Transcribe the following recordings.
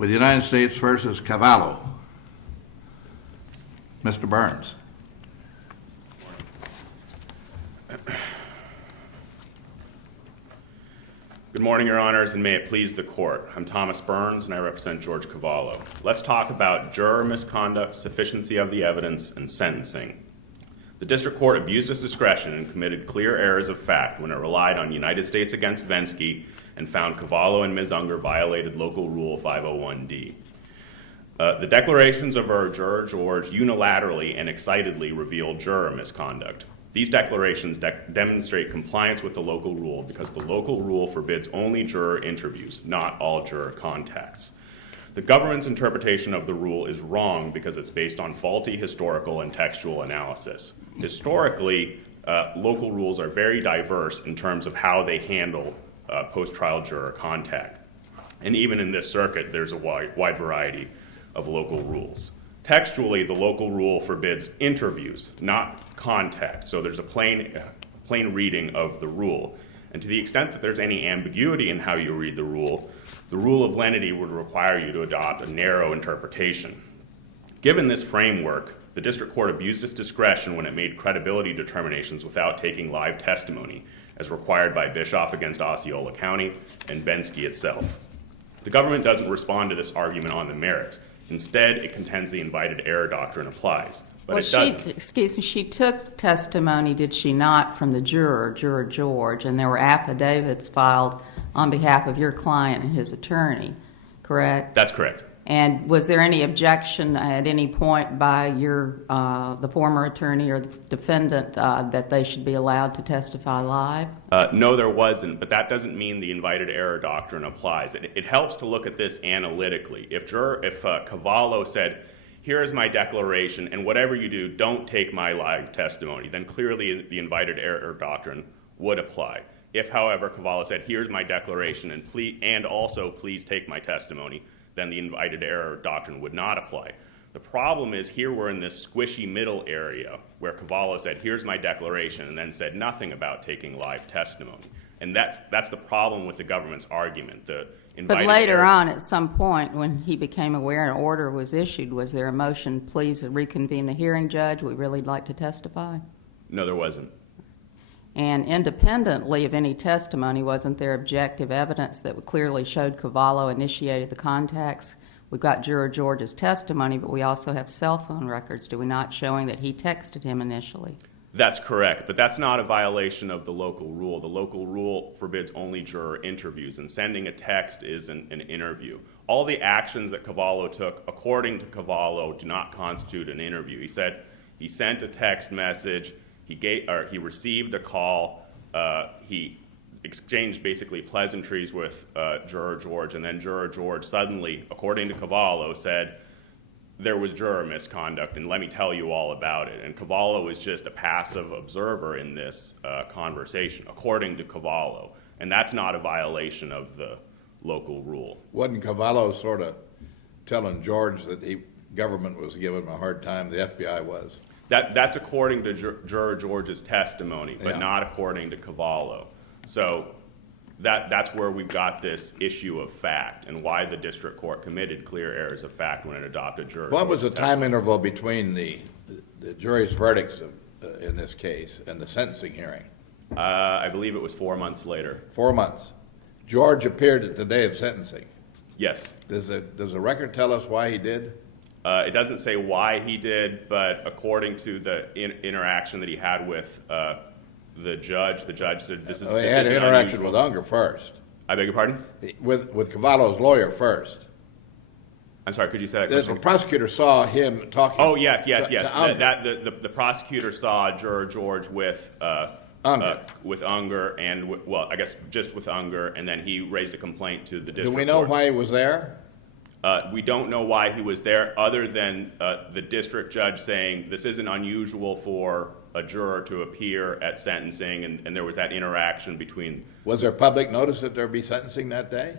with United States versus Cavallo. Mr. Burns. Good morning, Your Honors, and may it please the Court. I'm Thomas Burns, and I represent George Cavallo. Let's talk about juror misconduct, sufficiency of the evidence, and sentencing. The District Court abused its discretion and committed clear errors of fact when it relied on United States against Venski and found Cavallo and Ms. Unger violated Local Rule 501D. The declarations of our juror George unilaterally and excitedly revealed juror misconduct. These declarations demonstrate compliance with the local rule because the local rule forbids only juror interviews, not all juror contacts. The government's interpretation of the rule is wrong because it's based on faulty historical and textual analysis. Historically, local rules are very diverse in terms of how they handle post-trial juror contact. And even in this circuit, there's a wide variety of local rules. Textually, the local rule forbids interviews, not contact. So there's a plain reading of the rule. And to the extent that there's any ambiguity in how you read the rule of lenity would require you to adopt a narrow interpretation. Given this framework, the District Court abused its discretion when it made credibility determinations without taking live testimony, as required by Bischoff against Osceola County and Venski itself. The government doesn't respond to this argument on the merits. Instead, it contends the invited error doctrine applies, but it doesn't. She took testimony, did she not, from the juror George, and there were affidavits filed on behalf of your client and his attorney, correct? That's correct. And was there any objection at any point by the former attorney or the defendant that they should be allowed to testify live? No, there wasn't, but that doesn't mean the invited error doctrine applies. It helps to look at this analytically. If Cavallo said, here's my declaration, and whatever you do, don't take my live testimony, then clearly the invited error doctrine would apply. If, however, Cavallo said, here's my declaration, and also please take my testimony, then the invited error doctrine would not apply. The problem is here we're in this squishy middle area where Cavallo said, here's my declaration, and then said nothing about taking live testimony. And that's the problem with the government's argument. But later on, at some point, when he became aware an order was issued, was there a motion, please reconvene the hearing, Judge? We'd really like to testify. No, there wasn't. And independently of any testimony, wasn't there objective evidence that clearly showed Cavallo initiated the contacts? We've got Juror George's testimony, but we also have cell phone records, do we not, showing that he texted him initially? That's correct, but that's not a violation of the local rule. The local rule forbids only juror interviews, and sending a text is an interview. All the actions that Cavallo took, according to Cavallo, do not constitute an interview. He said he sent a text message, he received a call, he exchanged basically pleasantries with Juror George, and then Juror George suddenly, according to Cavallo, said, there was juror misconduct, and let me tell you all about it. And Cavallo is just a passive observer in this conversation, according to Cavallo. And that's not a violation of the local rule. Wasn't Cavallo sort of telling George that the government was giving him a hard time, the FBI was? That's according to Juror George's testimony, but not according to Cavallo. So that's where we've got this issue of fact and why the district court committed clear errors of fact when it adopted Juror George's What was the time interval between the jury's verdicts in this case and the sentencing hearing? I believe it was 4 months later. 4 months. George appeared at the day of sentencing. Yes. Does the record tell us why he did? It doesn't say why he did, but according to the interaction that he had with the judge said this is He had an interaction with Unger first. I beg your pardon? With Cavallo's lawyer first. I'm sorry, could you say that question? The prosecutor saw him talking. Oh, yes. The prosecutor saw Juror George with Unger and, I guess just with Unger, and then he raised a complaint to the district court. Do we know why he was there? We don't know why he was there, other than the district judge saying this isn't unusual for a juror to appear at sentencing, and there was that interaction between. Was there public notice that there'd be sentencing that day?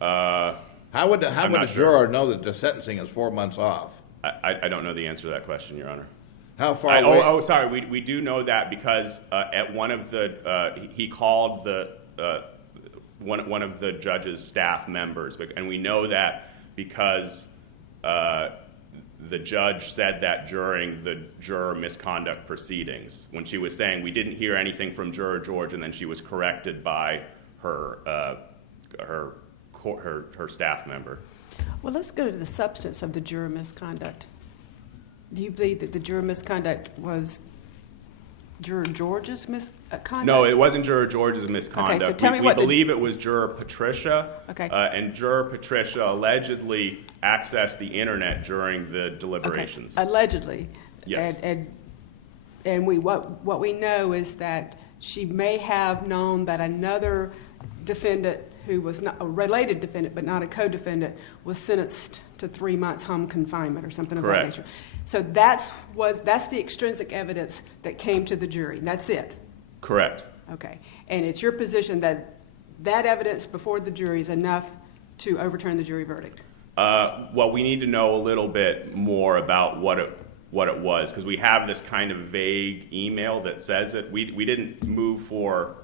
How would a juror know that the sentencing is 4 months off? I don't know the answer to that question, Your Honor. How far away? Sorry. We do know that because at one of the he called the one of the judge's staff members, and we know that because the judge said that during the juror misconduct proceedings, when she was saying we didn't hear anything from Juror George, and then she was corrected by her staff member. Well, let's go to the substance of the juror misconduct. Do you believe that the juror misconduct was Juror George's misconduct? No, it wasn't Juror George's misconduct. Okay, so tell me we what believe it was Juror Patricia. Okay. And Juror Patricia allegedly accessed the internet during the deliberations. Okay. Allegedly. Yes. And what we know is that she may have known that another defendant who was not a related defendant but not a co-defendant was sentenced to 3 months home confinement or something of that Correct. nature. So that's the extrinsic evidence that came to the jury. That's it. Correct. Okay. And it's your position that that evidence before the jury is enough to overturn the jury verdict? Well, we need to know a little bit more about what it was, because we have this kind of vague email that says it. We didn't move for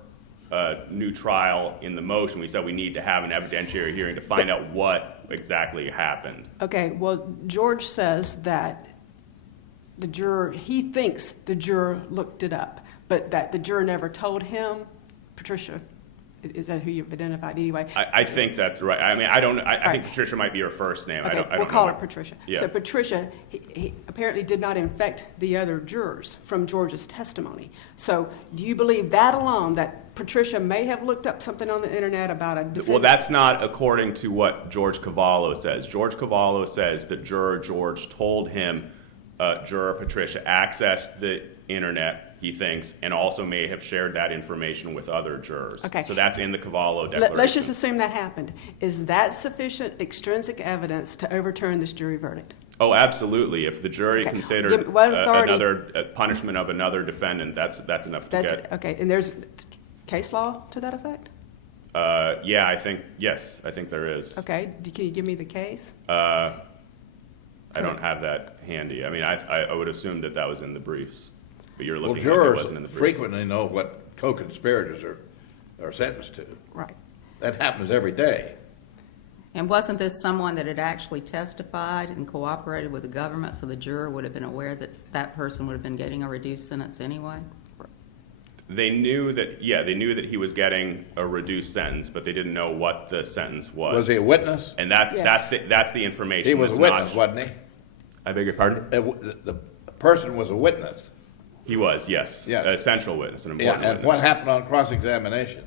a new trial in the motion. We said we need to have an evidentiary hearing to find out what exactly happened. Okay. Well, George says that he thinks the juror looked it up, but that the juror never told him. Patricia, is that who you've identified anyway? I think that's right. I mean, I don't. I think Patricia might be her first name. Okay, I don't we'll call know. her Patricia. Yeah. So Patricia, he apparently did not infect the other jurors from George's testimony. So do you believe that alone, that Patricia may have looked up something on the internet about a defendant? Well, that's not according to what George Cavallo says. George Cavallo says that Juror George told him Juror Patricia accessed the internet, he thinks, and also may have shared that information with other jurors. Okay. So that's in the Cavallo declaration. Let's just assume that happened. Is that sufficient extrinsic evidence to overturn this jury verdict? Oh, absolutely. If the jury Okay. considered What authority- another punishment of another defendant, that's enough to get. Okay, and there's case law to that effect? Yeah, I think there is. Okay, can you give me the case? I don't have that handy. I mean, I would assume that was in the briefs, but you're Well, looking like it jurors wasn't in the briefs. frequently know what co-conspirators are sentenced to. Right. That happens every day. And wasn't this someone that had actually testified and cooperated with the government, so the juror would have been aware that that person would have been getting a reduced sentence anyway? They knew that he was getting a reduced sentence, but they didn't know what the sentence was. Was he a witness? And Yes. that's the information. He was that's a witness, not, wasn't he? I beg your pardon? The person was a witness. He was, yes. Yeah. A central witness, an Yeah, important and witness. what happened on cross-examination?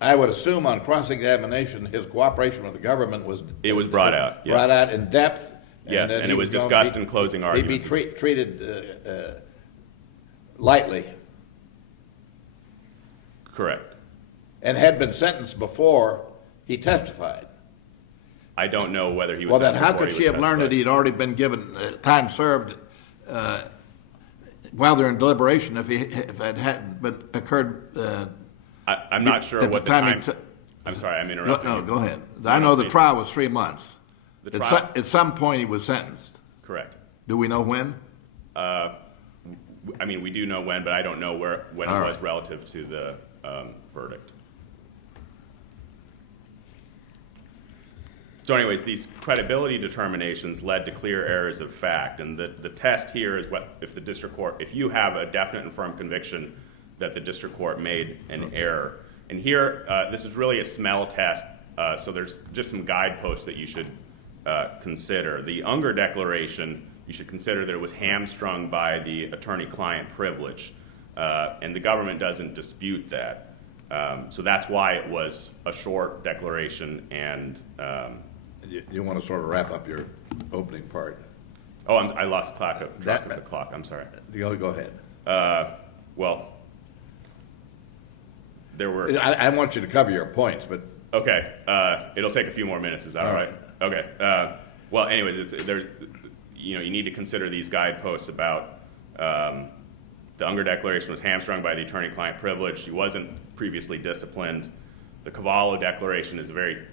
I would assume on cross-examination, his cooperation with the government was... It was brought out, yes. Brought out in depth. Yes, that and he it was gonna discussed be- in closing arguments. He'd be treated lightly Correct. and had been sentenced before he testified. I don't know whether he was Well, then sentenced how before could he she was have learned that testified. he'd already been given time served while they're in deliberation if it hadn't been occurred? I'm not sure at the what the time he time... t- I'm sorry, I'm No, interrupting no, you. go ahead. I know the please. trial was 3 months. The trial... At some point, he was sentenced. Correct. Do we know when? I mean, we do know when, but I don't know when All it right. was relative to the verdict. So anyways, these credibility determinations led to clear errors of fact, and the test here is if you have a definite and firm conviction that the district court made an error. And here, this is really a smell test, so there's just some guideposts that you should consider. The Unger Declaration, you should consider that it was hamstrung by the attorney-client privilege, and the government doesn't dispute that. So that's why it was a short declaration, and You want to sort of wrap up your opening part. I lost track of the clock. I'm sorry. Go ahead. Well, there were... I want you to cover your points, but Okay, it'll take a few more minutes. Is that all right? Okay. Well, anyways, you need to consider these guideposts about the Unger Declaration was hamstrung by the attorney-client privilege. He wasn't previously disciplined. The Cavallo Declaration is a very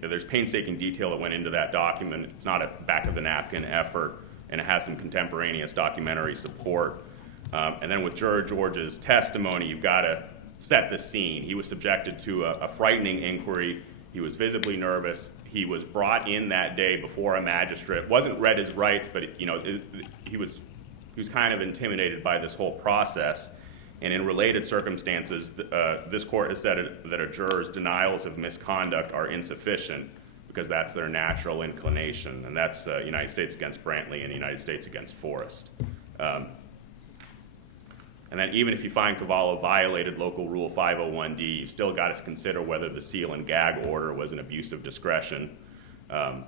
there's painstaking detail that went into that document. It's not a back-of-the-napkin effort, and it has some contemporaneous documentary support. And then with Juror George's testimony, you've got to set the scene. He was subjected to a frightening inquiry He was visibly nervous. He was brought in that day before a magistrate. Wasn't read his rights, but he was kind of intimidated by this whole process. And in related circumstances, this court has said that a juror's denials of misconduct are insufficient because that's their natural inclination, and that's United States against Brantley and United States against Forrest. And then even if you find Cavallo violated Local Rule 501D, you've still got to consider whether the seal and gag order was an abuse of discretion. I'm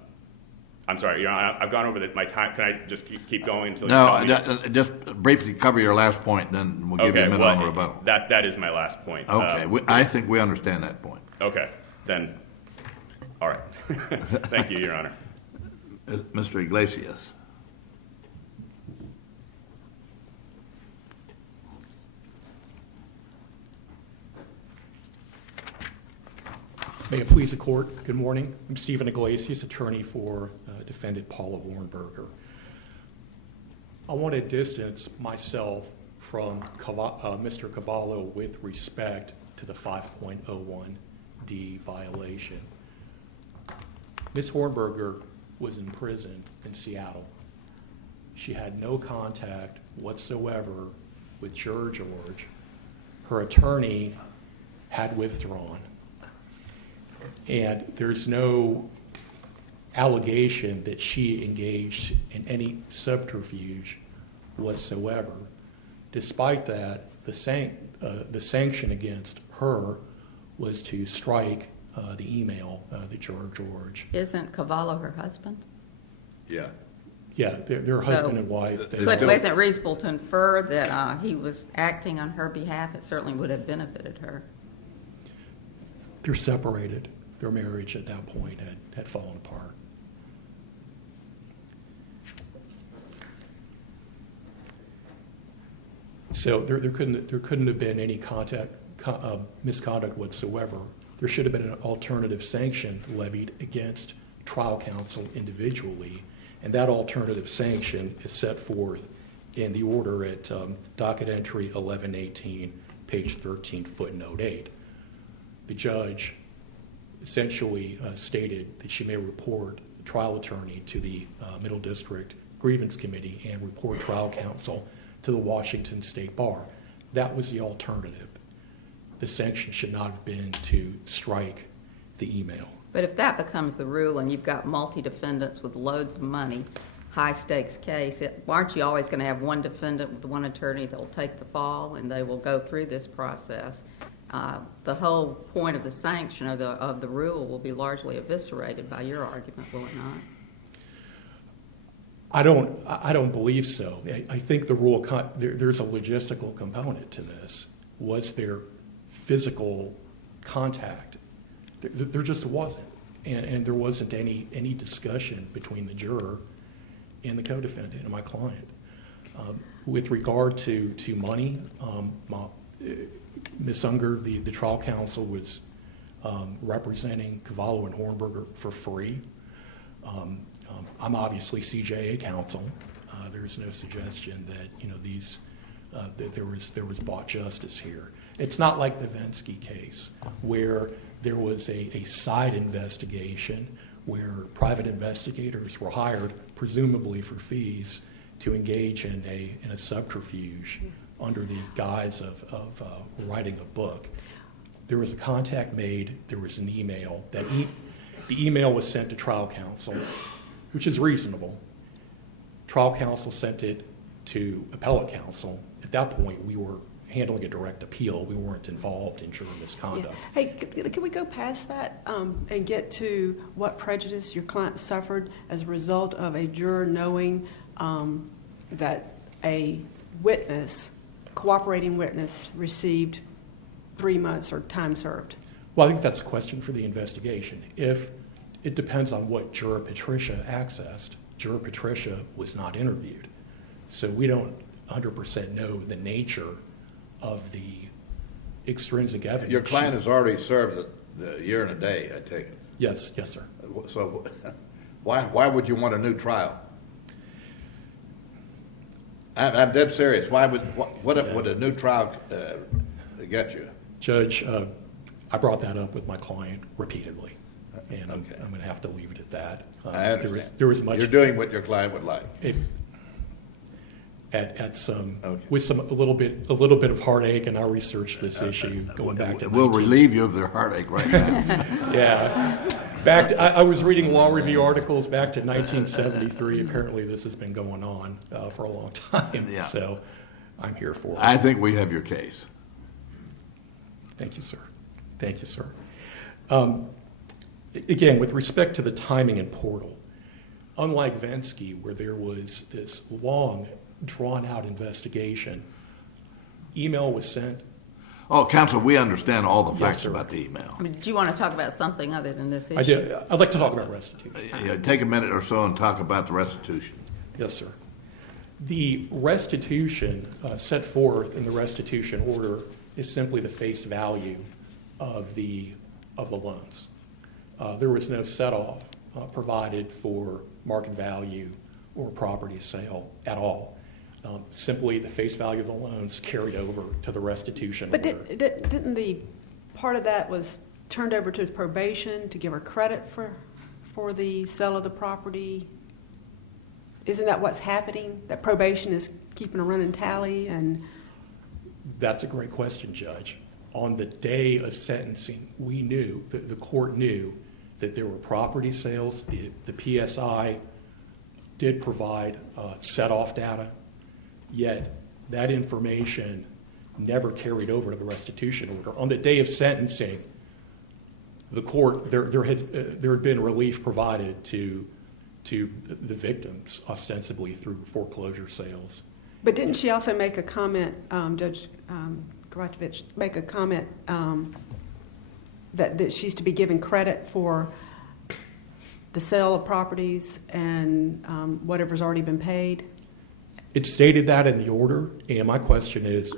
sorry, I've gone over my time. Can I just keep going until you tell me? Just briefly cover your last point, then we'll give you a minute on rebuttal. That is my last point. Okay, I think we understand that point. Okay, then, all right. Thank you, Your Honor. Mr. Iglesias. May it please the court, good morning. I'm Stephen Iglesias, attorney for defendant Paula Hornberger. I want to distance myself from Mr. Cavallo with respect to the 5.01D violation. Ms. Hornberger was in prison in Seattle. She had no contact whatsoever with Juror George. Her attorney had withdrawn. And there's no allegation that she engaged in any subterfuge whatsoever. Despite that, the sanction against her was to strike the email that Juror George. Isn't Cavallo her husband? Yeah. Yeah, they're husband and wife. But wasn't reasonable to infer that he was acting on her behalf? It certainly would have benefited her. They're separated. Their marriage at that point had fallen apart. So there couldn't have been any misconduct whatsoever. There should have been an alternative sanction levied against trial counsel individually, and that alternative sanction is set forth in the order at docket entry 1118, page 13, footnote 8. The judge essentially stated that she may report the trial attorney to the Middle District Grievance Committee and report trial counsel to the Washington State Bar. That was the alternative. The sanction should not have been to strike the email. But if that becomes the rule and you've got multi-defendants with loads of money, high-stakes case, aren't you always going to have one defendant with one attorney that will take the fall and they will go through this process? The whole point of the sanction of the rule will be largely eviscerated by your argument, will it not? I don't believe so. I think the rule, there's a logistical component to this. Was there physical contact? There just wasn't. And there wasn't any discussion between the juror and the co-defendant and my client. With regard to money, Ms. Unger, the trial counsel, was representing Cavallo and Hornberger for free. I'm obviously CJA counsel. There's no suggestion that that there was bought justice here. It's not like the Vensky case where there was a side investigation where private investigators were hired, presumably for fees, to engage in a subterfuge under the guise of writing a book. There was a contact made. There was an email. The email was sent to trial counsel, which is reasonable. Trial counsel sent it to appellate counsel. At that point, we were handling a direct appeal. We weren't involved in juror misconduct. Yeah. Hey, can we go past that and get to what prejudice your client suffered as a result of a juror knowing that a witness, cooperating witness, received 3 months or time served? Well, I think that's a question for the investigation. If it depends on what Juror Patricia accessed. Juror Patricia was not interviewed. So we don't 100% know the nature of the extrinsic evidence. Your client has already served the year and a day, I take it. Yes, sir. So why would you want a new trial? I'm dead serious. What would a new trial get you? Judge, I brought that up with my client repeatedly. and I'm Okay. going to have to leave it at that. I understand. There was much. You're doing what your client would like. At some Okay. with a little bit of heartache, and I researched this issue going back to. We'll relieve you of their heartache right now. Yeah, I was reading law review articles back to 1973. Apparently, this has been going on for a long time. Yeah. So, I'm here for it. I think we have your case. Thank you, sir. Thank you, sir. Again, with respect to the timing and portal, unlike Vensky, where there was this long, drawn-out investigation, email was sent. Oh, counsel, we understand all the facts sir. about the email. I mean, did you want to talk about something other than this issue? I did. I'd like to talk about restitution. Yeah, take a minute or so and talk about the restitution. Yes, sir. The restitution set forth in the restitution order is simply the face value of the loans. There was no set-off provided for market value or property sale at all. Simply the face value of the loans carried over to the restitution But order. didn't the part of that was turned over to probation to give her credit for the sale of the property? Isn't that what's happening? That probation is keeping a running tally and? That's a great question, Judge. On the day of sentencing, we knew, the court knew that there were property sales. The PSI did provide set-off data, yet that information never carried over to the restitution order. On the day of sentencing, the court, there had been relief provided to the victims, ostensibly through foreclosure sales. But didn't she also make a comment, Judge Kovacevic, make a comment that she's to be given credit for the sale of properties and whatever's already been paid? It stated that in the order, and my question is,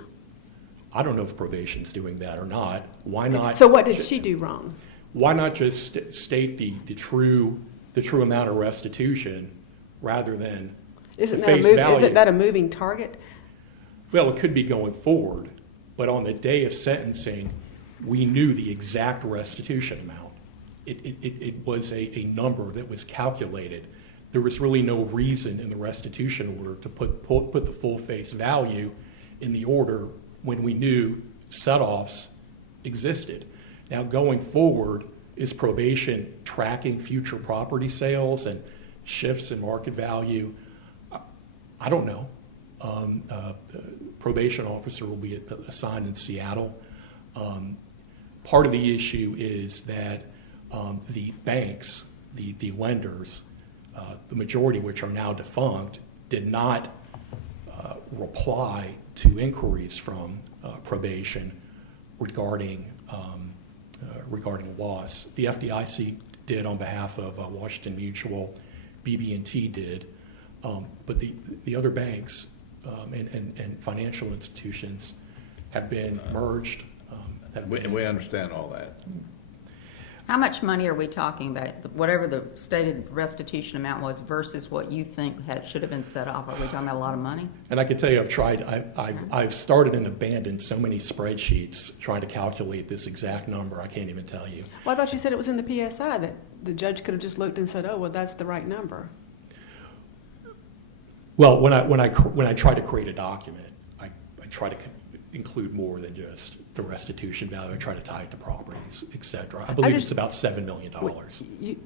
I don't know if probation's doing that or not. Why not? So what did she do wrong? Why not just state the true amount of restitution rather than Isn't the that, face isn't value? that a moving target? Well, it could be going forward, but on the day of sentencing, we knew the exact restitution amount. It was a number that was calculated. There was really no reason in the restitution order to put the full face value in the order when we knew set-offs existed. Now, going forward, is probation tracking future property sales and shifts in market value? I don't know. The probation officer will be assigned in Seattle. Part of the issue is that the banks, the lenders, the majority of which are now defunct, did not reply to inquiries from probation regarding loss. The FDIC did on behalf of Washington Mutual, BB&T did, but the other banks and financial institutions have been merged. We understand all that. How much money are we talking about? Whatever the stated restitution amount was versus what you think should have been set off. Are we talking about a lot of money? And I can tell you, I've started and abandoned so many spreadsheets trying to calculate this exact number. I can't even tell you. Well, I thought you said it was in the PSI that the judge could have just looked and said, "Oh, well, that's the right number." Well, when I try to create a document, I try to include more than just the restitution value. I try to tie it to properties, et cetera. I believe it's about $7 million.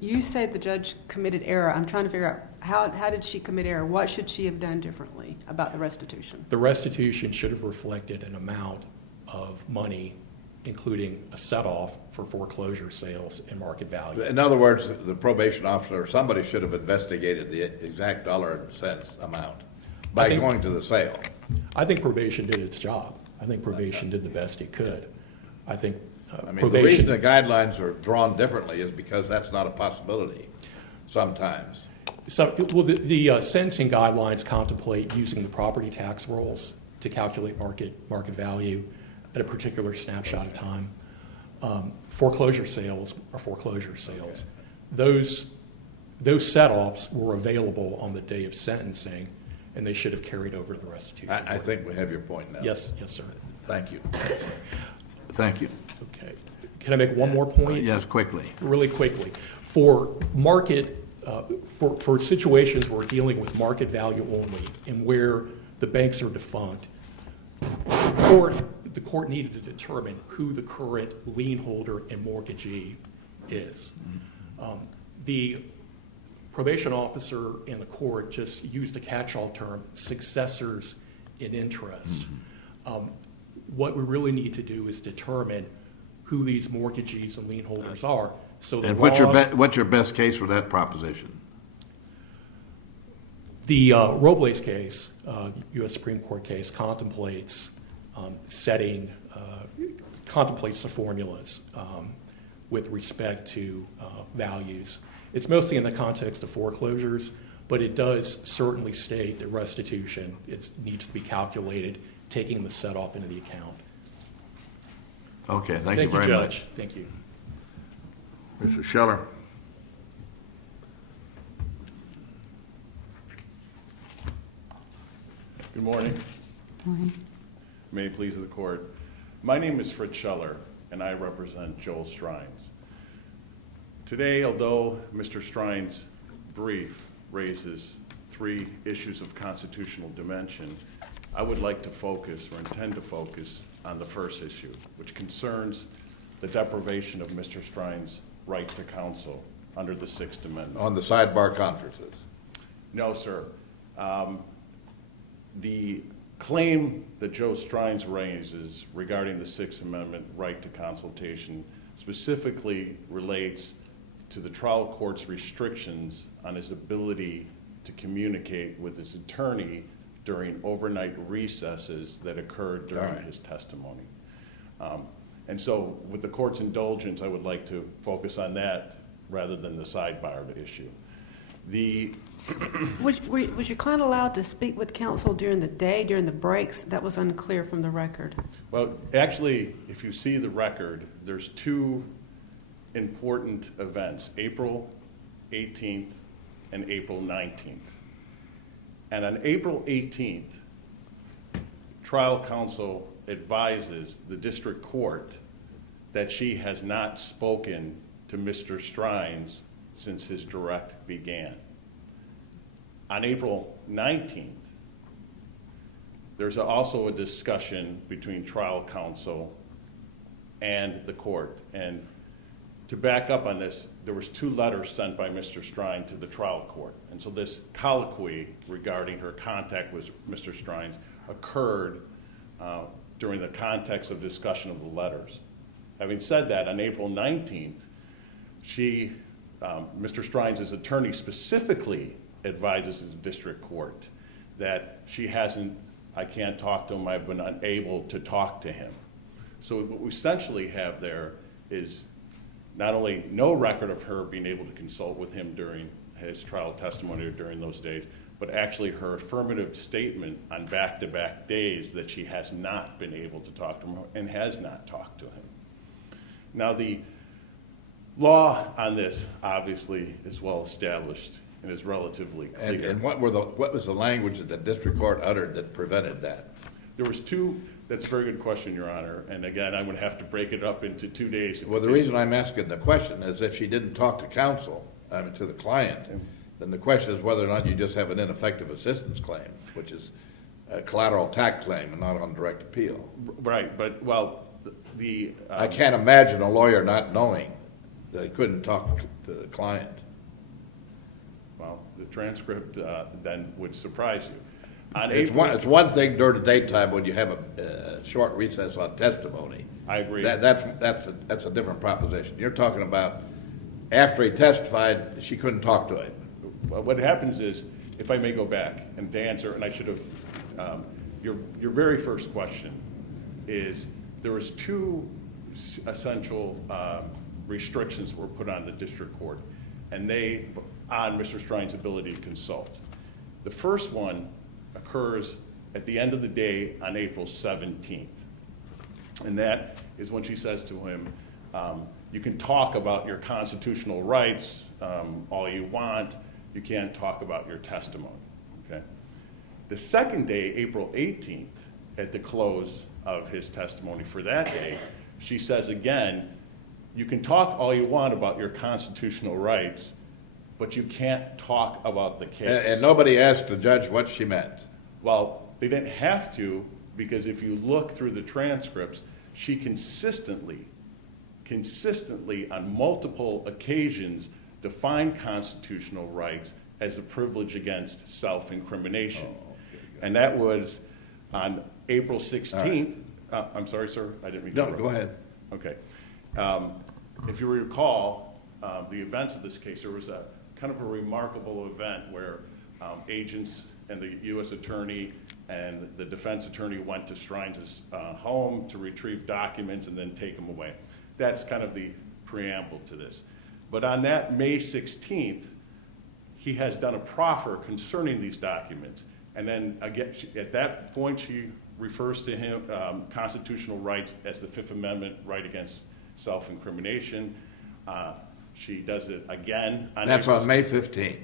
You said the judge committed error. I'm trying to figure out how did she commit error? What should she have done differently about the restitution? The restitution should have reflected an amount of money, including a set-off for foreclosure sales and market value. In other words, the probation officer or somebody should have investigated the exact dollar and cents amount by going to the sale. I think probation did its job. I think probation did the best it could. I think The reason probation. the guidelines are drawn differently is because that's not a possibility sometimes. The sentencing guidelines contemplate using the property tax rolls to calculate market value at a particular snapshot of time. Foreclosure sales are foreclosure sales. Those set-offs were available on the day of sentencing, and they should have carried over to the restitution. I think we have your point now. Yes, sir. Thank you. Thank you. Can I make one more point? Yes, quickly. Really quickly. For market, for situations where we're dealing with market value only and where the banks are defunct, the court needed to determine who the current lien holder and mortgagee is. The probation officer and the court just used a catch-all term, successors in interest. What we really need to do is determine who these mortgagees and lien holders are. So the And law- what's your best case for that proposition? The Robles case, U.S. Supreme Court case, contemplates contemplates the formulas with respect to values. It's mostly in the context of foreclosures, but it does certainly state that restitution needs to be calculated, taking the set-off into the account. Okay, thank you very much. Judge. Thank you. Mr. Scheller. Good morning. May it please the court. My name is Fritz Scheller, and I represent Joel Strines. Today, although Mr. Strines' brief raises 3 issues of constitutional dimension, I would like to focus, or intend to focus, on the first issue, which concerns the deprivation of Mr. Strines' right to counsel under the Sixth Amendment. On the sidebar conferences. No, sir. The claim that Joe Strines raises regarding the Sixth Amendment right to consultation specifically relates to the trial court's restrictions on his ability to communicate with his attorney during overnight recesses that occurred during his testimony. And so, with the court's indulgence, I would like to focus on that rather than the sidebar issue. Was your client allowed to speak with counsel during the day, during the breaks? That was unclear from the record. Well, actually, if you see the record, there's 2 important events, April 18th and April 19th. And on April 18th, trial counsel advises the district court that she has not spoken to Mr. Strines since his direct began. On April 19th, there's also a discussion between trial counsel and the court. And to back up on this, there was 2 letters sent by Mr. Strines to the trial court. And so this colloquy regarding her contact with Mr. Strines occurred during the context of discussion of the letters. Having said that, on April 19th, Mr. Strines' attorney specifically advises the district court that I can't talk to him, I've been unable to talk to him. So what we essentially have there is not only no record of her being able to consult with him during his trial testimony or during those days, but actually her affirmative statement on back-to-back days that she has not been able to talk to him and has not talked to him. Now, the law on this obviously is well established and is relatively clear. And what was the language that the district court uttered that prevented that? There was 2. That's a very good question, Your Honor. And again, I would have to break it up into 2 days. Well, the reason I'm asking the question is if she didn't talk to counsel, to the client, then the question is whether or not you just have an ineffective assistance claim, which is a collateral attack claim and not on direct appeal. Right, but, well, I can't imagine a lawyer not knowing that he couldn't talk to the client. Well, the transcript then would surprise you. It's one thing during the daytime when you have a short recess on testimony. I agree. That's a different proposition. You're talking about after he testified, she couldn't talk to him. Well, what happens is, if I may go back and to answer, and I should have, your very first question is there was 2 essential restrictions that were put on the district court, and on Mr. Strines' ability to consult. The first one occurs at the end of the day on April 17th. And that is when she says to him, you can talk about your constitutional rights all you want, you can't talk about your testimony. Okay? The second day, April 18th, at the close of his testimony for that day, she says again, you can talk all you want about your constitutional rights, but you can't talk about the case. And nobody asked the judge what she meant. Well, they didn't have to, because if you look through the transcripts, she consistently on multiple occasions defined constitutional rights as a privilege against self-incrimination. And that was on April 16th. I'm sorry, sir, I didn't mean to No, interrupt. go ahead. Okay. If you recall, the events of this case, there was a kind of a remarkable event where agents and the U.S. attorney and the defense attorney went to Strine's home to retrieve documents and then take them away. That's kind of the preamble to this. But on that May 16th, he has done a proffer concerning these documents. And then again, at that point, she refers to him constitutional rights as the Fifth Amendment right against self-incrimination. She does it again. That's on May 15th.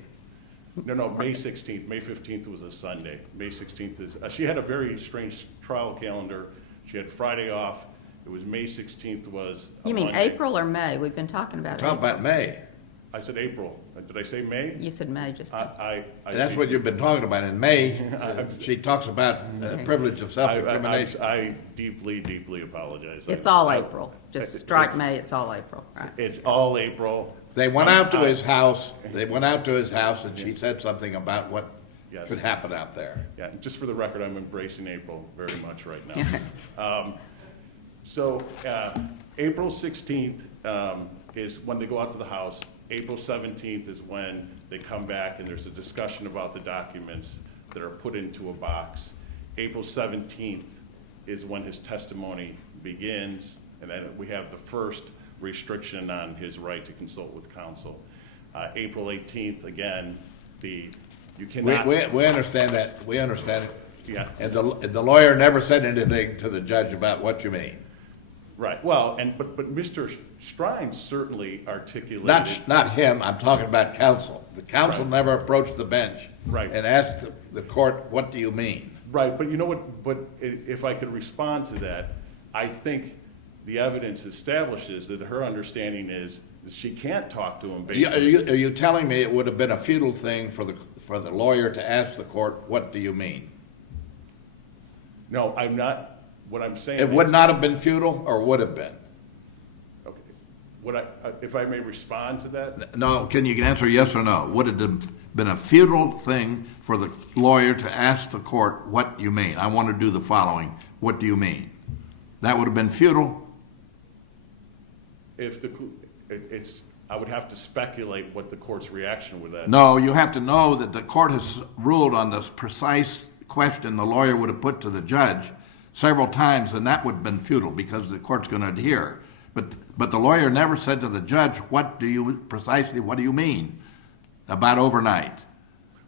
No, May 16th. May 15th was a Sunday. May 16th is, she had a very strange trial calendar. She had Friday off. It was May 16th was a You mean Monday. April or May? We've been talking about Talk April. about May. I said April. Did I say May? You said May just. That's what you've been talking about. In May, she talks about the privilege of self-incrimination. I deeply, deeply apologize. It's all April. Just strike May, it's all April, right? It's all April. They went out to his house, and she said something about what Yes. could happen out there. Yeah, just for the record, I'm embracing April very much right now. So April 16th is when they go out to the house. April 17th is when they come back and there's a discussion about the documents that are put into a box. April 17th is when his testimony begins, and then we have the first restriction on his right to consult with counsel. April 18th, again, you cannot. We understand that. We understand it. Yeah. And the lawyer never said anything to the judge about what you mean. Right, well, but Mr. Strine certainly articulated. Not him, I'm talking about counsel. The counsel Right. never approached the bench. Right. And asked the court, what do you mean? Right, but you know what, but if I could respond to that, I think the evidence establishes that her understanding is that she can't talk to him based Are you telling me it would have been a futile thing for the lawyer to ask the court, what do you mean? No, I'm not, what I'm saying It would is- not have been futile, or would have been? Okay, if I may respond to that? No, can you answer yes or no? Would it have been a futile thing for the lawyer to ask the court, what you mean? I want to do the following, what do you mean? That would have been futile? I would have to speculate what the court's reaction would that. No, you have to know that the court has ruled on this precise question the lawyer would have put to the judge several times, and that would have been futile because the court's going to adhere. But the lawyer never said to the judge, what do you mean about overnight?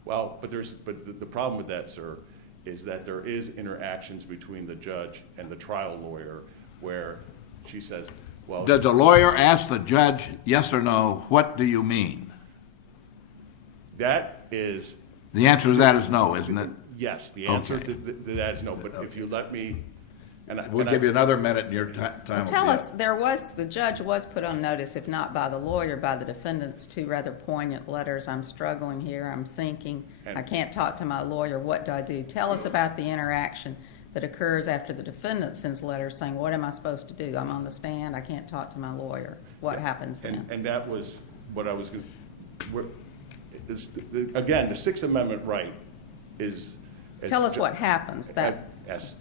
Well, but the problem with that, sir, is that there is interactions between the judge and the trial lawyer where she says, well. Does the lawyer ask the judge, yes or no, what do you mean? That is. The answer to that is no, isn't it? Yes, the answer Okay. to that is no, but if you let me. We'll give you another minute in your time. Well, tell us, the judge was put on notice, if not by the lawyer, by the defendant's two rather poignant letters. I'm struggling here, I'm sinking, I can't talk to my lawyer, what do I do? Tell us about the interaction that occurs after the defendant sends letters saying, what am I supposed to do? I'm on the stand, I can't talk to my lawyer. What happens then? And that was what I was going to, again, the Sixth Amendment right is. Tell us what happens. Yes,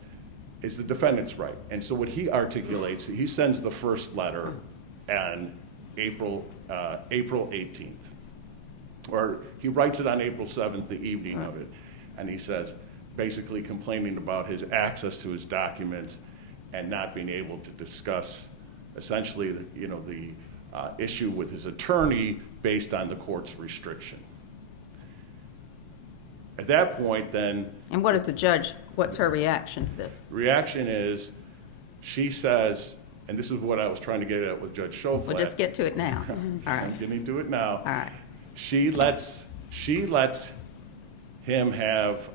is the defendant's right. And so what he articulates, he sends the first letter on April 18th. Or he writes it on April 7th, the evening of it. And he says, basically complaining about his access to his documents and not being able to discuss essentially the issue with his attorney based on the court's restriction. At that point, then. And what is the judge, what's her reaction to this? Reaction is, she says, and this is what I was trying to get at with Judge Schoflat. We'll just get to it now. All right. I'm getting to it now. All right. She lets him have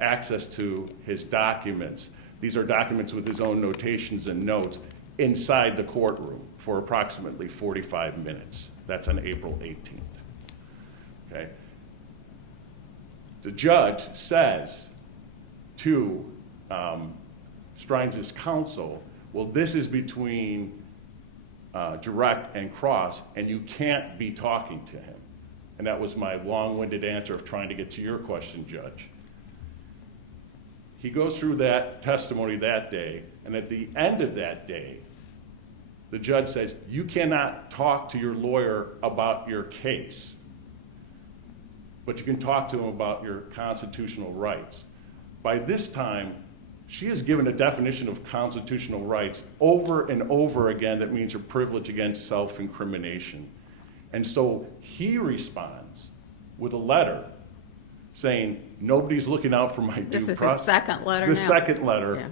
access to his documents. These are documents with his own notations and notes, inside the courtroom for approximately 45 minutes. That's on April 18th. Okay? The judge says to Strines' counsel, well, this is between direct and cross, and you can't be talking to him. And that was my long-winded answer of trying to get to your question, Judge. He goes through that testimony that day, and at the end of that day, the judge says, you cannot talk to your lawyer about your case, but you can talk to him about your constitutional rights. By this time, she has given a definition of constitutional rights over and over again that means a privilege against self-incrimination. And so he responds with a letter saying, nobody's looking out for my due process. This is his second letter The now? second letter, Yeah.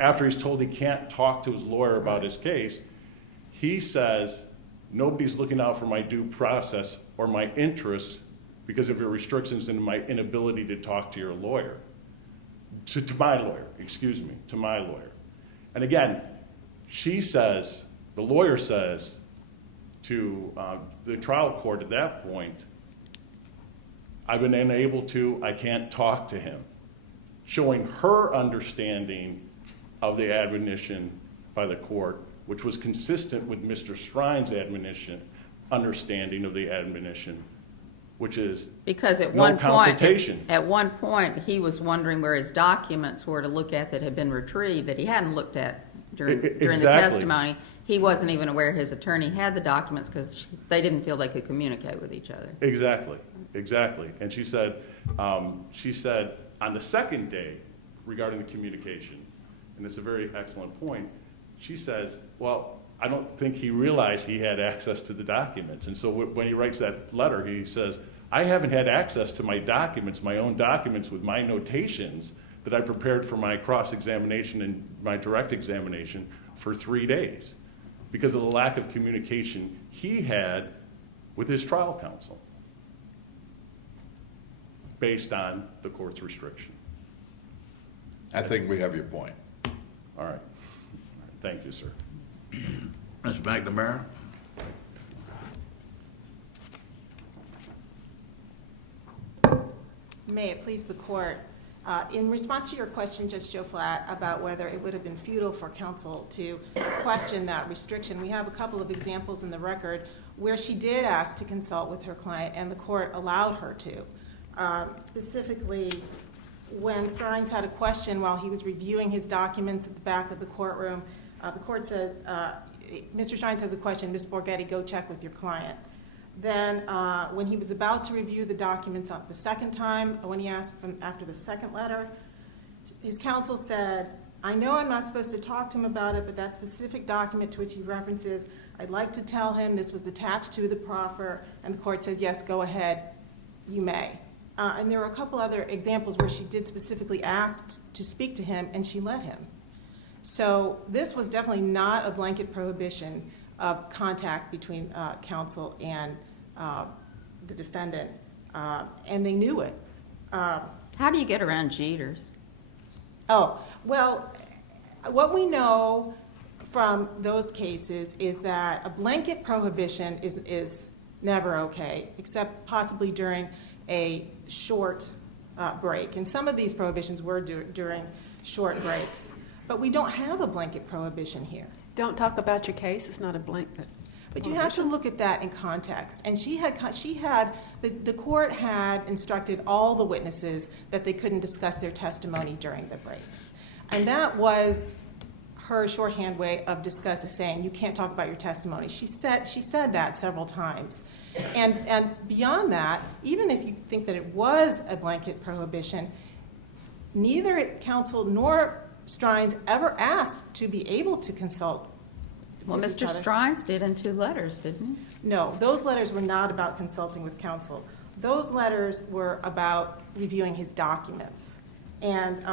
after he's told he can't talk to his lawyer about his case, he says, nobody's looking out for my due process or my interests because of your restrictions and my inability to talk to your lawyer. To my lawyer, to my lawyer. And again, she says, the lawyer says to the trial court at that point, I've been unable to, I can't talk to him, showing her understanding of the admonition by the court, which was consistent with Mr. Strine's understanding of the admonition, which is Because at no one point, consultation. at one point, he was wondering where his documents were to look at that had been retrieved that he hadn't looked at during the Exactly. testimony. He wasn't even aware his attorney had the documents because they didn't feel they could communicate with each other. Exactly. And she said on the second day regarding the communication, and it's a very excellent point, she says, well, I don't think he realized he had access to the documents. And so when he writes that letter, he says, I haven't had access to my documents, my own documents with my notations that I prepared for my cross-examination and my direct examination for 3 days because of the lack of communication he had with his trial counsel based on the court's restriction. I think we have your point. All right. Thank you, sir. Ms. McNamara? May it please the court. In response to your question, Judge Joe Flatt, about whether it would have been futile for counsel to question that restriction, we have a couple of examples in the record where she did ask to consult with her client and the court allowed her to. Specifically, when Strines had a question while he was reviewing his documents at the back of the courtroom, the court said, Mr. Strines has a question, Ms. Borghetti, go check with your client. Then when he was about to review the documents the second time, when he asked after the second letter, his counsel said, I know I'm not supposed to talk to him about it, but that specific document to which he references, I'd like to tell him this was attached to the proffer, and the court says, yes, go ahead, you may. And there were a couple other examples where she did specifically ask to speak to him, and she let him. So this was definitely not a blanket prohibition of contact between counsel and the defendant, and they knew it. How do you get around Jeters? Oh, well, what we know from those cases is that a blanket prohibition is never okay, except possibly during a short break. And some of these prohibitions were during short breaks. But we don't have a blanket prohibition here. Don't talk about your case, it's not a blanket. But you have to look at that in context. And the court had instructed all the witnesses that they couldn't discuss their testimony during the breaks. And that was her shorthand way of saying, you can't talk about your testimony. She said that several times. And beyond that, even if you think that it was a blanket prohibition, neither counsel nor Strines ever asked to be able to consult. Well, Mr. Strines did in 2 letters, didn't he? No, those letters were not about consulting with counsel. Those letters were about reviewing his documents. And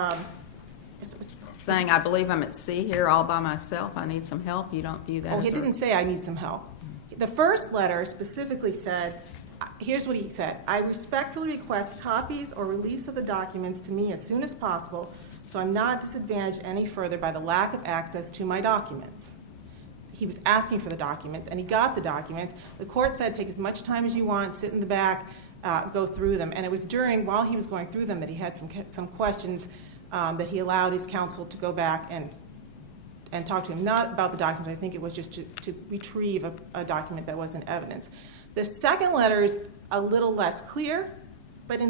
Saying, I believe I'm at sea here all by myself. I need some help. You don't view that as he didn't say I need some help. The first letter specifically said, here's what he said, I respectfully request copies or release of the documents to me as soon as possible so I'm not disadvantaged any further by the lack of access to my documents. he was asking for the documents, and he got the documents. The court said, take as much time as you want, sit in the back, go through them. And it was while he was going through them, that he had some questions that he allowed his counsel to go back and talk to him, not about the document. I think it was just to retrieve a document that wasn't evidence. The second letter is a little less clear, but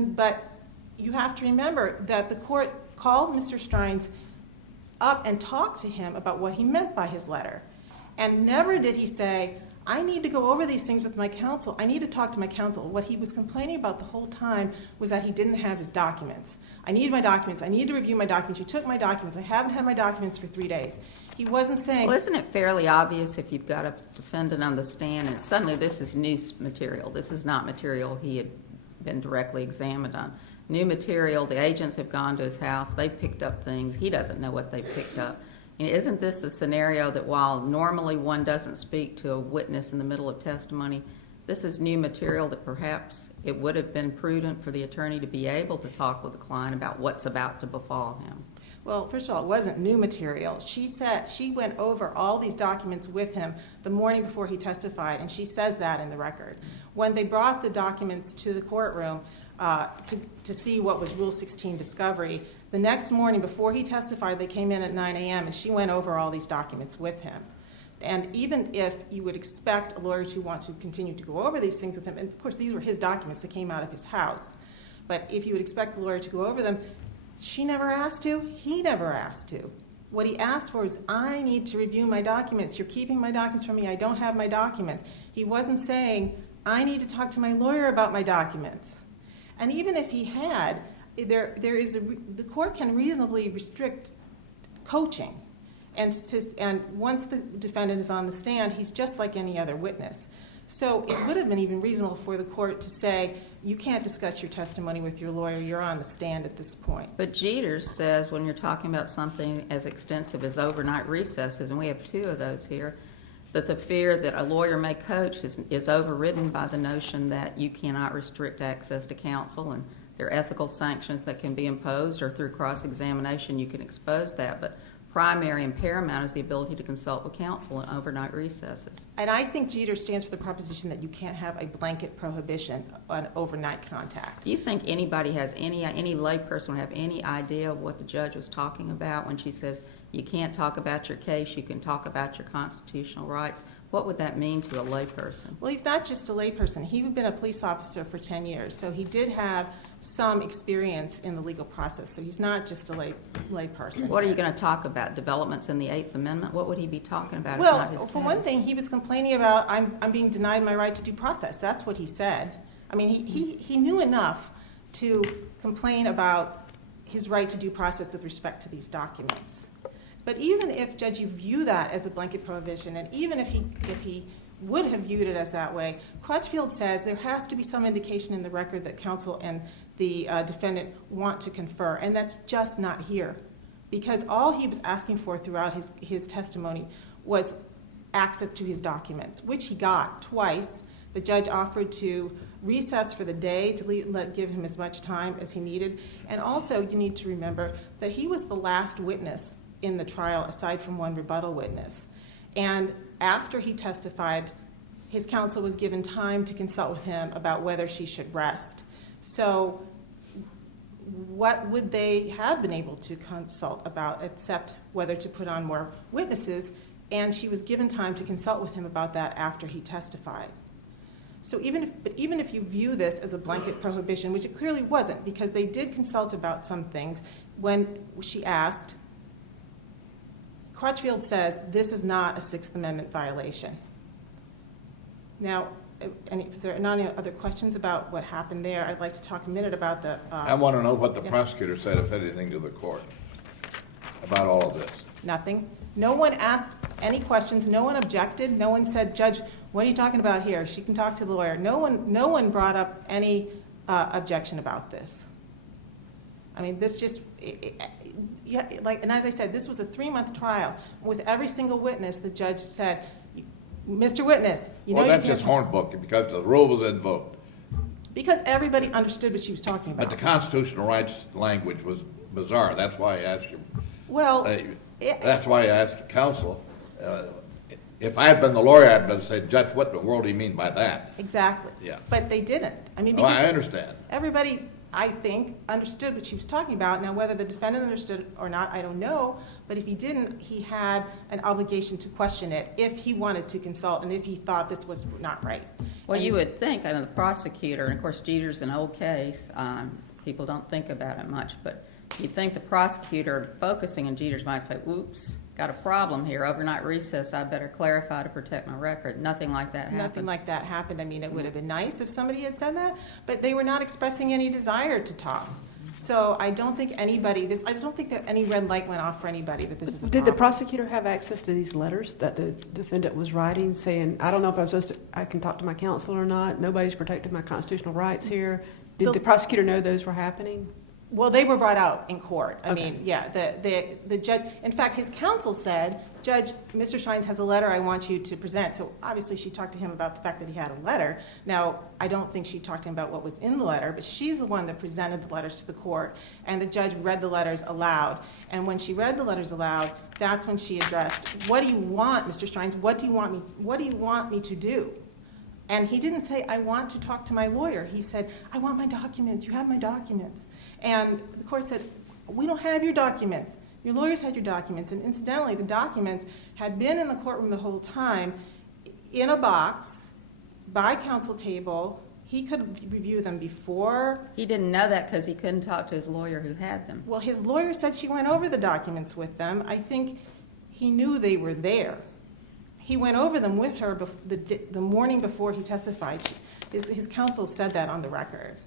you have to remember that the court called Mr. Strines up and talked to him about what he meant by his letter. And never did he say, I need to go over these things with my counsel. I need to talk to my counsel. What he was complaining about the whole time was that he didn't have his documents. I need my documents. I need to review my documents. You took my documents. I haven't had my documents for 3 days. He wasn't saying... Well, isn't it fairly obvious if you've got a defendant on the stand and suddenly this is new material? This is not material he had been directly examined on. New material, the agents have gone to his house, they've picked up things, he doesn't know what they've picked up. And isn't this a scenario that while normally one doesn't speak to a witness in the middle of testimony, this is new material that perhaps it would have been prudent for the attorney to be able to talk with the client about what's about to befall him? Well, first of all, it wasn't new material. She said she went over all these documents with him the morning before he testified, and she says that in the record. When they brought the documents to the courtroom to see what was Rule 16 discovery, the next morning before he testified, they came in at 9 a.m. and she went over all these documents with him. And even if you would expect a lawyer to want to continue to go over these things with him, and of course these were his documents that came out of his house, but if you would expect the lawyer to go over them, she never asked to, he never asked to. What he asked for is, I need to review my documents. You're keeping my documents from me. I don't have my documents. He wasn't saying, I need to talk to my lawyer about my documents. And even if he had, the court can reasonably restrict coaching. And once the defendant is on the stand, he's just like any other witness. So it would have been even reasonable for the court to say, you can't discuss your testimony with your lawyer, you're on the stand at this point. But Jeters says when you're talking about something as extensive as overnight recesses, and we have 2 of those here, that the fear that a lawyer may coach is overridden by the notion that you cannot restrict access to counsel, and there are ethical sanctions that can be imposed, or through cross-examination you can expose that. But primary and paramount is the ability to consult with counsel in overnight recesses. And I think Jeter stands for the proposition that you can't have a blanket prohibition on overnight contact. Do you think anybody has any layperson would have any idea of what the judge was talking about when she says you can't talk about your case, you can talk about your constitutional rights? What would that mean to a layperson? Well, he's not just a layperson. He'd been a police officer for 10 years, so he did have some experience in the legal process. So he's not just a layperson. What are you going to talk about? Developments in the 8th Amendment? What would he be talking about if Well, not his for case? one thing, he was complaining about, I'm being denied my right to due process. That's what he said. I mean, he knew enough to complain about his right to due process with respect to these documents. But even if, Judge, you view that as a blanket prohibition, and even if he would have viewed it as that way, Crutchfield says there has to be some indication in the record that counsel and the defendant want to confer, and that's just not here. Because all he was asking for throughout his testimony was access to his documents, which he got twice. The judge offered to recess for the day to give him as much time as he needed. And also, you need to remember that he was the last witness in the trial, aside from one rebuttal witness. And after he testified, his counsel was given time to consult with him about whether she should rest. So what would they have been able to consult about except whether to put on more witnesses? And she was given time to consult with him about that after he testified. So even if you view this as a blanket prohibition, which it clearly wasn't, because they did consult about some things, when she asked, Crutchfield says this is not a Sixth Amendment violation. Now, if there are not any other questions about what happened there, I'd like to talk a minute about the... I want to know what the yes. prosecutor said, if anything, to the court about all of this. Nothing. No one asked any questions. No one objected. No one said, Judge, what are you talking about here? She can talk to the lawyer. No one brought up any objection about this. I mean, this just... and as I said, this was a 3-month trial. With every single witness, the judge said, Mr. Witness, you know Well, you that's can't just hornbook because the rule was invoked. Because everybody understood what she was talking about. But the constitutional rights language was bizarre. That's why I asked you. Well, That's why I asked the counsel, If I had been the lawyer, I'd been saying, Judge, what in the world do you mean by that? Exactly. Yeah. But they didn't. I mean, Oh, I because understand. everybody, I think, understood what she was talking about. Now, whether the defendant understood or not, I don't know. But if he didn't, he had an obligation to question it if he wanted to consult and if he thought this was not right. Well, And you would think, and the prosecutor, and of course Jeter's an old case, people don't think about it much, but you'd think the prosecutor focusing on Jeter's might say, oops, got a problem here, overnight recess, I better clarify to protect my record. Nothing like that happened. Nothing like that happened. I mean, it would have been nice if somebody had said that, but they were not expressing any desire to talk. So I don't think I don't think that any red light went off for anybody that this is a Did the problem. prosecutor have access to these letters that the defendant was writing, saying, I don't know if I can talk to my counsel or not, nobody's protected my constitutional rights here? Did the prosecutor know those were happening? Well, they were brought out in court. I Okay. mean, yeah, the judge, in fact, his counsel said, Judge, Mr. Shines has a letter I want you to present. So obviously she talked to him about the fact that he had a letter. Now, I don't think she talked to him about what was in the letter, but she's the one that presented the letters to the court, and the judge read the letters aloud. And when she read the letters aloud, that's when she addressed, what do you want, Mr. Shines? What do you want me to do? And he didn't say, I want to talk to my lawyer. He said, I want my documents. You have my documents. And the court said, we don't have your documents. Your lawyers had your documents. And incidentally, the documents had been in the courtroom the whole time in a box by counsel table. He could review them before. He didn't know that because he couldn't talk to his lawyer who had them. Well, his lawyer said she went over the documents with them. I think he knew they were there. He went over them with her the morning before he testified. His counsel said that on the record.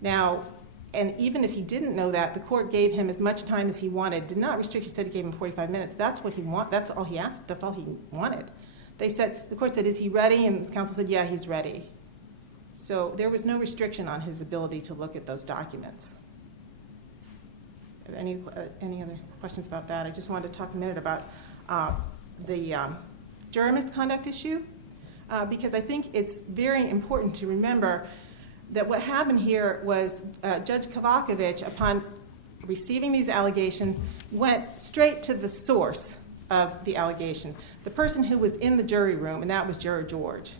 Now, and even if he didn't know that, the court gave him as much time as he wanted. Did not restrict. He said he gave him 45 minutes. That's what he wanted. That's all he asked. That's all he wanted. The court said, is he ready? And his counsel said, yeah, he's ready. So there was no restriction on his ability to look at those documents. Any other questions about that? I just wanted to talk a minute about the juror misconduct issue, because I think it's very important to remember that what happened here was Judge Cavallo, upon receiving these allegations, went straight to the source of the allegation, the person who was in the jury room, and that was Juror George.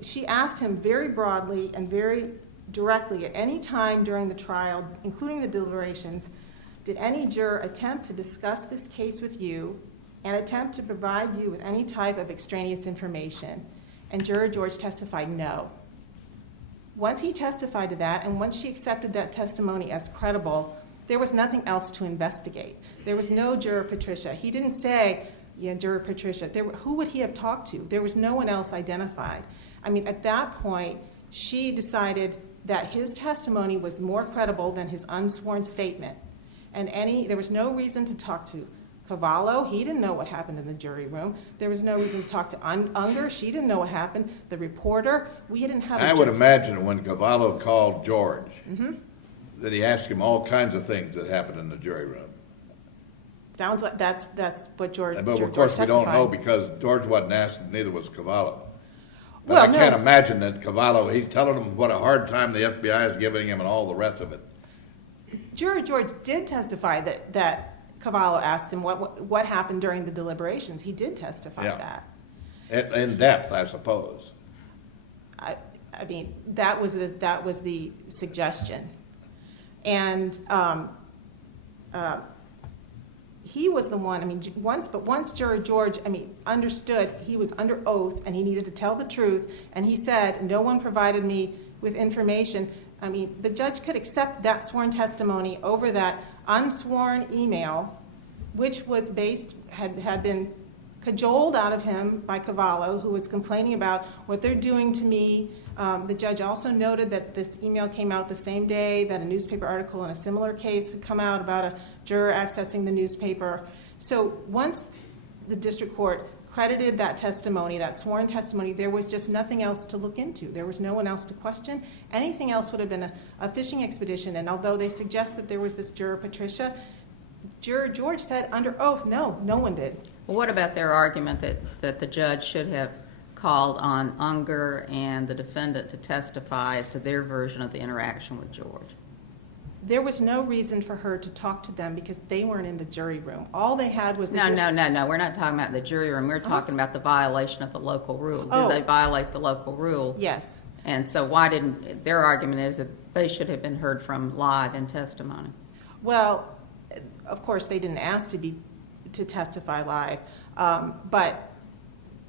She asked him very broadly and very directly at any time during the trial, including the deliberations, did any juror attempt to discuss this case with you and attempt to provide you with any type of extraneous information? And Juror George testified no. Once he testified to that, and once she accepted that testimony as credible, there was nothing else to investigate. There was no Juror Patricia. He didn't say, yeah, Juror Patricia. Who would he have talked to? There was no one else identified. I mean, at that point, she decided that his testimony was more credible than his unsworn statement. And there was no reason to talk to Cavallo. He didn't know what happened in the jury room. There was no reason to talk to Unger. She didn't know what happened. The reporter, we didn't have I would imagine when Cavallo called George, that he asked him all kinds of things that happened in the jury room. Sounds like that's what George But George of course, we don't know testified. because George wasn't asked, neither was Cavallo. But Well, I can't no. imagine that Cavallo, he's telling him what a hard time the FBI is giving him and all the rest of it. Juror George did testify that Cavallo asked him what happened during the deliberations. He did testify Yeah. that. In depth, I suppose. I mean, that was the suggestion, and he was the one. I mean, once Juror George, understood he was under oath and he needed to tell the truth, and he said, "No one provided me with information." I mean, the judge could accept that sworn testimony over that unsworn email, which was had been cajoled out of him by Cavallo, who was complaining about what they're doing to me. The judge also noted that this email came out the same day that a newspaper article in a similar case had come out about a juror accessing the newspaper. So once the district court credited that testimony, that sworn testimony, there was just nothing else to look into. There was no one else to question. Anything else would have been a fishing expedition. And although they suggest that there was this juror, Patricia, Juror George said under oath, no one did. Well, what about their argument that the judge should have called on Unger and the defendant to testify as to their version of the interaction with George? there was no reason for her to talk to them because they weren't in the jury room. All they had was the No, we're not talking about the jury room. We're talking about the violation of the local rule. Oh. Did they violate the local rule? Yes. And so why didn't, their argument is that they should have been heard from live in testimony. Well, of course, they didn't ask to testify live, but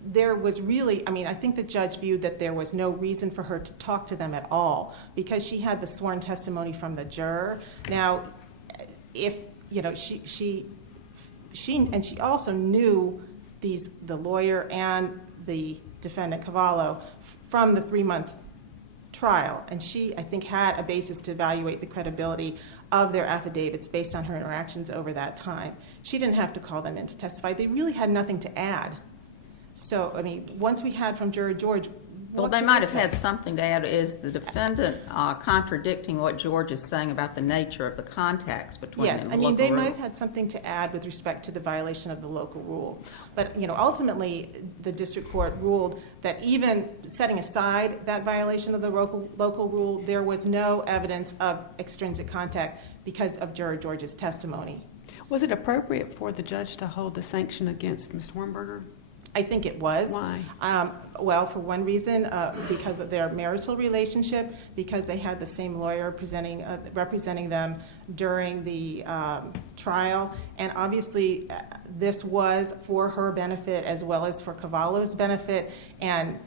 there was really, I think the judge viewed that there was no reason for her to talk to them at all because she had the sworn testimony from the juror. Now, if, she also knew the lawyer and the defendant, Cavallo, from the 3-month trial, and she, I think, had a basis to evaluate the credibility of their affidavits based on her interactions over that time. She didn't have to call them in to testify. They really had nothing to add. So, once we had from Juror George, Well, they might have had something to add. Is the defendant contradicting what George is saying about the nature of the contacts between them? Yes, and the local they rule? might have had something to add with respect to the violation of the local rule. But, ultimately, the district court ruled that even setting aside that violation of the local rule, there was no evidence of extrinsic contact because of Juror George's testimony. Was it appropriate for the judge to hold the sanction against Ms. Hornberger? I think it was. Why? Well, for one reason, because of their marital relationship, because they had the same lawyer representing them during the trial, and obviously this was for her benefit as well as for Cavallo's benefit, and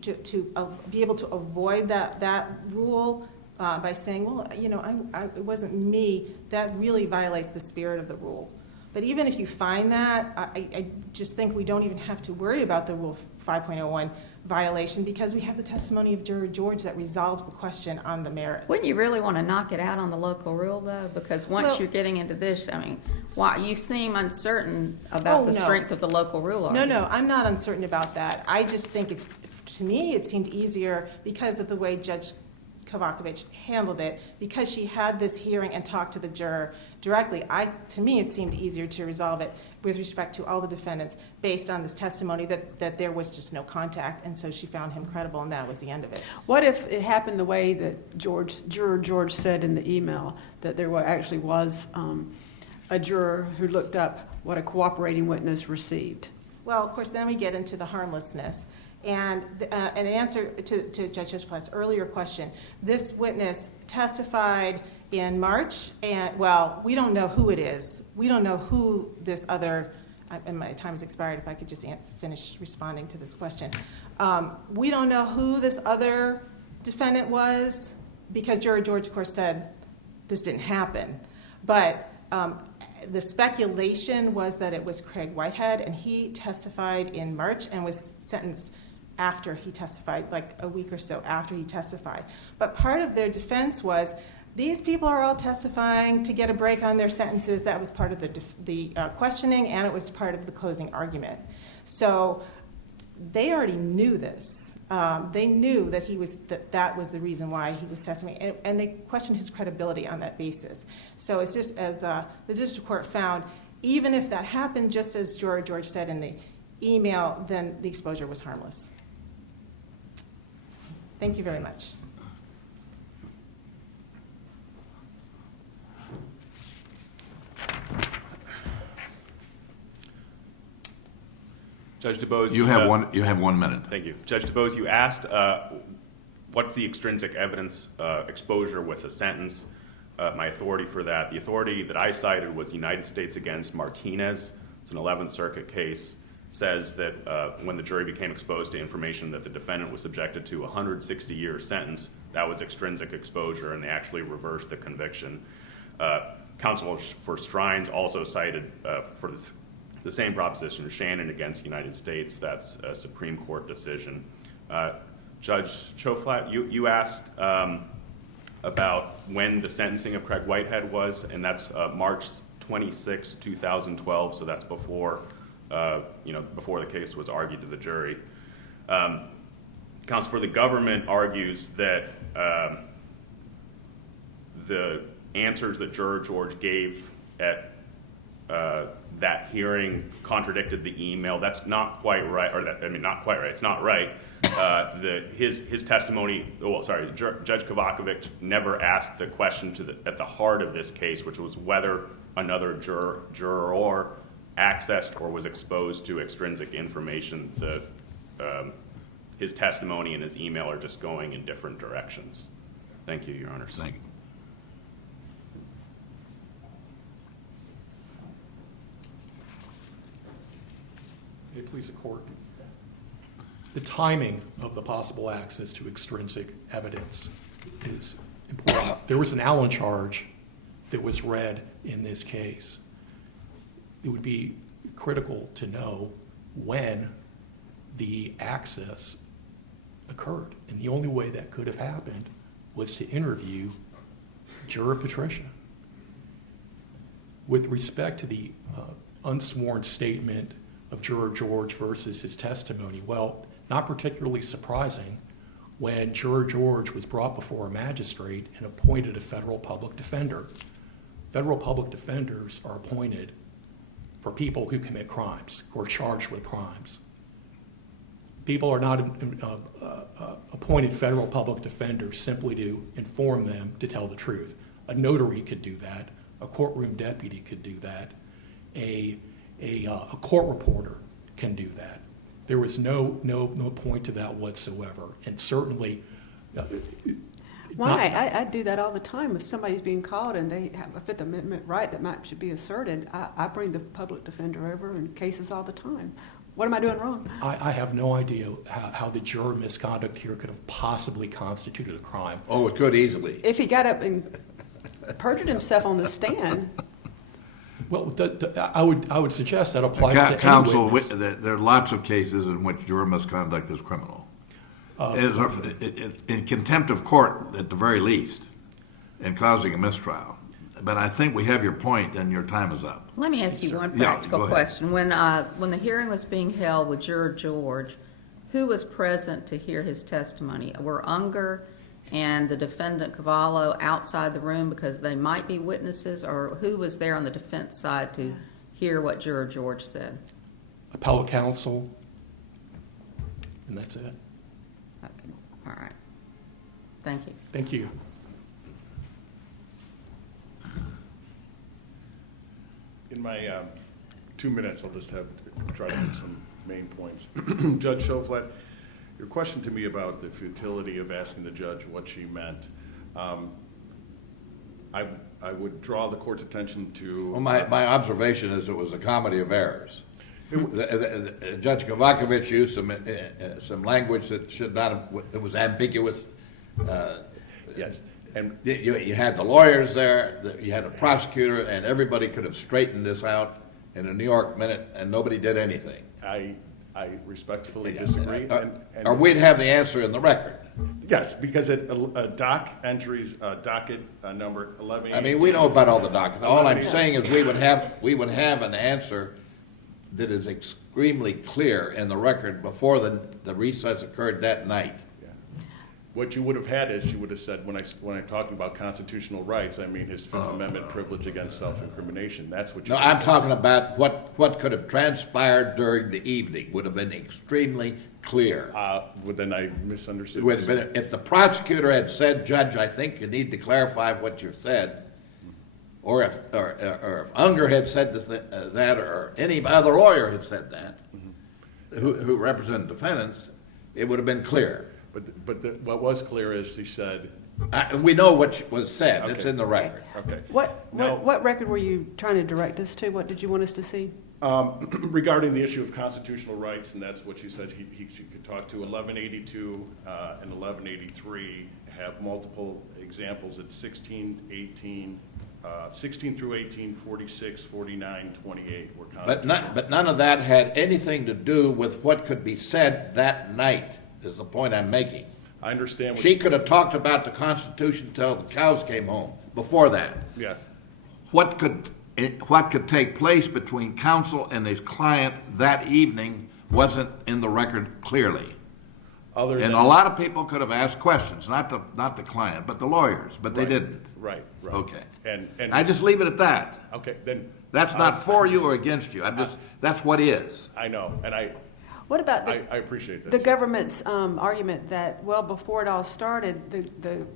to be able to avoid that rule by saying, well, it wasn't me, that really violates the spirit of the rule. But even if you find that, I just think we don't even have to worry about the Rule 5.01 violation because we have the testimony of Juror George that resolves the question on the merits. Wouldn't you really want to knock it out on the local rule, though? Because once you're getting into this, why you seem uncertain about the strength of the local rule. No, I'm not uncertain about that. I just think to me, it seemed easier because of the way Judge Kovacevic handled it, because she had this hearing and talked to the juror directly. To me, it seemed easier to resolve it with respect to all the defendants based on this testimony that there was just no contact, and so she found him credible, and that was the end of it. What if it happened the way that Juror George said in the email, that there actually was a juror who looked up what a cooperating witness received? Well, of course, then we get into the harmlessness. And an answer to Judge Hochflat's earlier question, this witness testified in March, and, well, we don't know who it is. We don't know who this other, and my time has expired, if I could just finish responding to this question. We don't know who this other defendant was, because Juror George, of course, said this didn't happen. But the speculation was that it was Craig Whitehead, and he testified in March and was sentenced after he testified, like a week or so after he testified. But part of their defense was, these people are all testifying to get a break on their sentences. That was part of the questioning, and it was part of the closing argument. So they already knew this. They knew that that was the reason why he was testifying, and they questioned his credibility on that basis. So it's just as the district court found, even if that happened, just as George said in the email, then the exposure was harmless. Thank you very much. Judge DuBose, You have 1 minute. Thank you. Judge DuBose, you asked what's the extrinsic evidence exposure with a sentence. My authority for that, the authority that I cited was United States against Martinez. It's an 11th Circuit case. Says that when the jury became exposed to information that the defendant was subjected to a 160-year sentence, that was extrinsic exposure, and they actually reversed the conviction. Counsel for Strines also cited for the same proposition, Shannon against United States. That's a Supreme Court decision. Judge Choflat, you asked about when the sentencing of Craig Whitehead was, and that's March 26, 2012, so that's before before the case was argued to the jury. Counsel for the government argues that the answers that Juror George gave at that hearing contradicted the email. That's not quite right, not quite right. It's not right. his testimony, Judge Kovacevic never asked the question at the heart of this case, which was whether another juror accessed or was exposed to extrinsic information. His testimony and his email are just going in different directions. Thank you, Your Honors. Thank you. May it please the court. The timing of the possible access to extrinsic evidence is important. There was an Allen charge that was read in this case. It would be critical to know when the access occurred. And the only way that could have happened was to interview Juror Patricia. With respect to the unsworn statement of Juror George versus his testimony, well, not particularly surprising when Juror George was brought before a magistrate and appointed a federal public defender. Federal public defenders are appointed for people who commit crimes, who are charged with crimes. People are not appointed federal public defenders simply to inform them to tell the truth. A notary could do that. A courtroom deputy could do that. A court reporter can do that. There was no point to that whatsoever, and certainly. Why? I do that all the time. If somebody's being called and they have a Fifth Amendment right that should be asserted, I bring the public defender over in cases all the time. What am I doing wrong? I have no idea how the juror misconduct here could have possibly constituted a crime. Oh, it could easily. If he got up and perjured himself on the stand. Well, I would suggest that applies to any Counsel, witness. there are lots of cases in which juror misconduct is criminal. In contempt of court, at the very least, and causing a mistrial. But I think we have your point, and your time is up. Let me ask you one Yeah, practical go ahead. question. When the hearing was being held with Juror George, who was present to hear his testimony? Were Unger and the defendant Cavallo outside the room because they might be witnesses, or who was there on the defense side to hear what Juror George said? Appellate counsel, and that's it. Okay, all right. Thank you. Thank you. In my 2 minutes, I'll just try to hit some main points. Judge Schoflat, your question to me about the futility of asking the judge what she meant, I would draw the court's attention to... Well, my observation is it was a comedy of errors. Judge Kovacevic used some language that should not have, that was ambiguous. Yes. And You had the lawyers there, you had a prosecutor, and everybody could have straightened this out in a New York minute, and nobody did anything. I respectfully disagree. Or we'd have the answer in the record. Yes, because docket number 11. I mean, we know about all the documents. All I'm saying is we would have an answer that is extremely clear in the record before the recess occurred that night. What you would have had is, she would have said, when I'm talking about constitutional rights, I mean his Fifth Amendment privilege against self-incrimination. That's what you... No, I'm talking about what could have transpired during the evening would have been extremely clear. Well, then I misunderstood. If the prosecutor had said, Judge, I think you need to clarify what you said, or if Unger had said that, or any other lawyer had said that, who represented defendants, it would have been clear. But what was clear is she said... We know what was said. Okay. It's in the record. Okay. What record were you trying to direct us to? What did you want us to see? Regarding the issue of constitutional rights, and that's what she said she could talk to, 1182 and 1183 have multiple examples at 16 through 18, 46, 49, 28 were constitutional. But none of that had anything to do with what could be said that night, is the point I'm making. I understand. She could have talked about the Constitution till the cows came home. Before that, Yeah. what could take place between counsel and his client that evening wasn't in the record clearly. And a lot of people could have asked questions, not the client, but the lawyers, but they didn't. Right. Okay. And I just leave it at that. okay, then That's not for you or against you. That's what is. I know, and What about I appreciate that. the sir. government's argument that, well, before it all started, the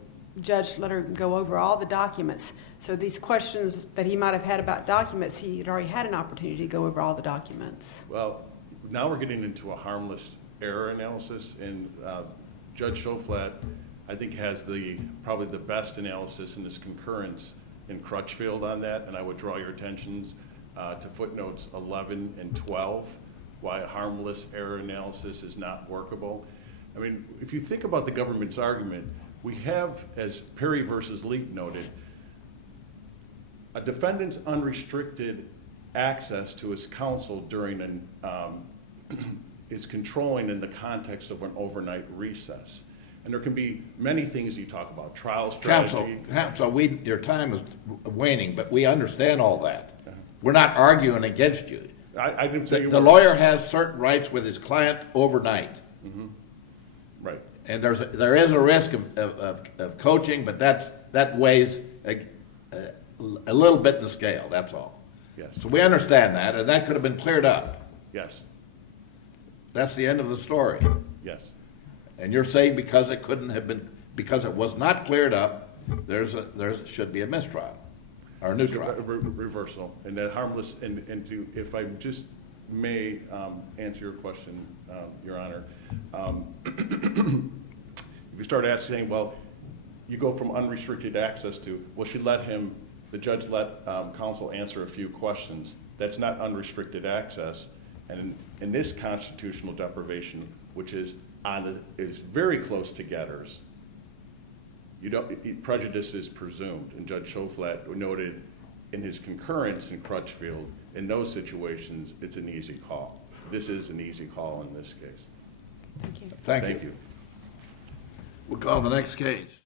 judge let her go over all the documents. So these questions that he might have had about documents, he had already had an opportunity to go over all the documents. Well, now we're getting into a harmless error analysis, and Judge Schoflat, I think, has probably the best analysis in his concurrence in Crutchfield on that, and I would draw your attentions to footnotes 11 and 12, why a harmless error analysis is not workable. I mean, if you think about the government's argument, we have, as Perry versus Leak noted, a defendant's unrestricted access to his counsel during is controlling in the context of an overnight recess. And there can be many things you talk about, trial strategy. Counsel, your time is waning, but we understand all that. We're not arguing against you. I didn't say you The were. lawyer has certain rights with his client overnight. Right. And there is a risk of coaching, but that weighs a little bit in the scale, that's all. Yes. So we understand that, and that could have been cleared up. Yes. That's the end of the story. Yes. And you're saying because it couldn't have been, because it was not cleared up, there should be a mistrial or a new trial. Reversal, and that harmless, and to, if I just may answer your question, Your Honor, if you start asking, well, you go from unrestricted access to, well, the judge let counsel answer a few questions. That's not unrestricted access, and in this constitutional deprivation, which is very close to Getters, prejudice is presumed, and Judge Schoflat noted in his concurrence in Crutchfield, in those situations, it's an easy call. This is an easy call in this case. Thank you. Thank you. Thank you. We'll call the next case.